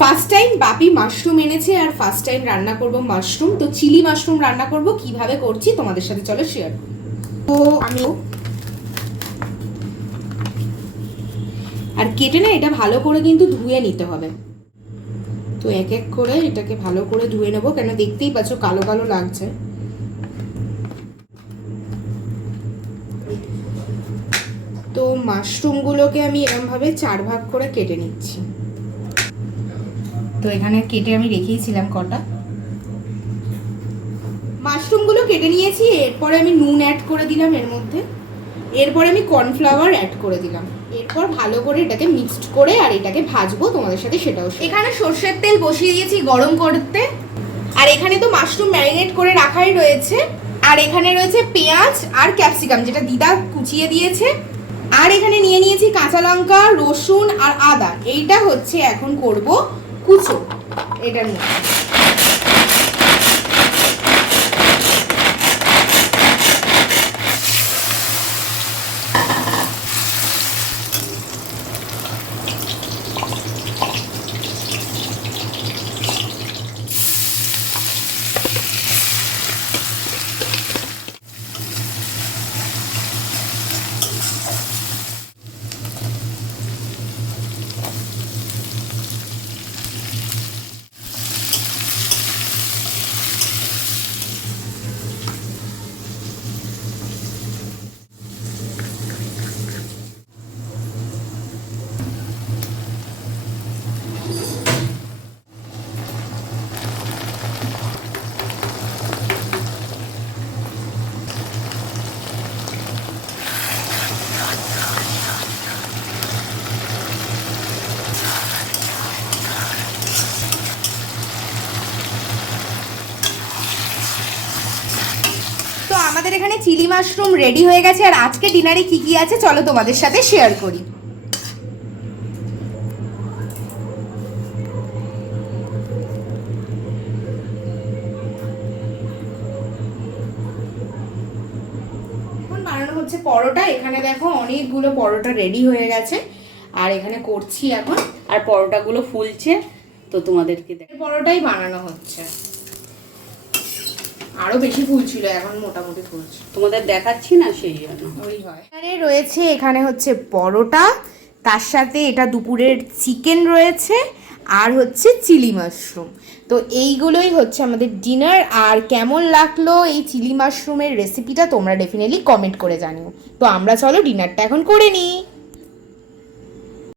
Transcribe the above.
First time বাপি mushroom এনেছে আর first time রান্না করব মাশরুম। তো চিলি মাশরুম রান্না করব, কিভাবে করছি তোমাদের সাথে চলো শেয়ার। তো আমি আর কেটে না এটা ভালো করে কিন্তু ধুয়ে নিতে হবে। তো এক এক করে এটাকে ভালো করে ধুয়ে নেবো, কেন দেখতেই পাচ্ছ কালো কালো লাগছে। তো মাশরুমগুলোকে আমি এরমভাবে 4 ভাগ করে কেটে নিচ্ছি। তো এখানে কেটে আমি রেখেইছিলাম কটা। মাশরুমগুলো কেটে নিয়েছি, এরপরে আমি নুন অ্যাড করে দিলাম এর মধ্যে, এরপরে আমি কর্নফ্লাওয়ার অ্যাড করে দিলাম। এরপর ভালো করে এটাকে মিক্সড করে আর এটাকে ভাজবো তোমাদের সাথে সেটাও। এখানে সর্ষের তেল বসিয়ে দিয়েছি গরম করতে, আর এখানে তো মাশরুম ম্যারিনেট করে রাখাই রয়েছে। আর এখানে রয়েছে পেঁয়াজ আর ক্যাপসিকাম, যেটা দিদা কুচিয়ে দিয়েছে। আর এখানে নিয়ে নিয়েছি কাঁচা লঙ্কা, রসুন আর আদা। এইটা হচ্ছে এখন করব কুচো এটার মধ্যে। আমাদের এখানে চিলি মাশরুম রেডি হয়ে গেছে। আর আজকে ডিনারে কি কি আছে চলো তোমাদের সাথে শেয়ার করি। এখন বানানো হচ্ছে পরোটা। এখানে দেখো অনেকগুলো পরোটা রেডি হয়ে গেছে, আর এখানে করছি এখন। আর পরোটাগুলো ফুলছে, তো তোমাদেরকে পরোটাই বানানো হচ্ছে। আরো বেশি ফুল ছিল, এখন মোটামুটি ফুলছে, তোমাদের দেখাচ্ছি না সেই জন্য। ওই হয়। এখানে রয়েছে, এখানে হচ্ছে পরোটা, তার সাথে এটা দুপুরের চিকেন রয়েছে, আর হচ্ছে চিলি মাশরুম। তো এইগুলোই হচ্ছে আমাদের ডিনার। আর কেমন লাগলো এই চিলি মাশরুমের রেসিপিটা তোমরা ডেফিনেটলি কমেন্ট করে জানিও। তো আমরা চলো ডিনারটা এখন করে নিই।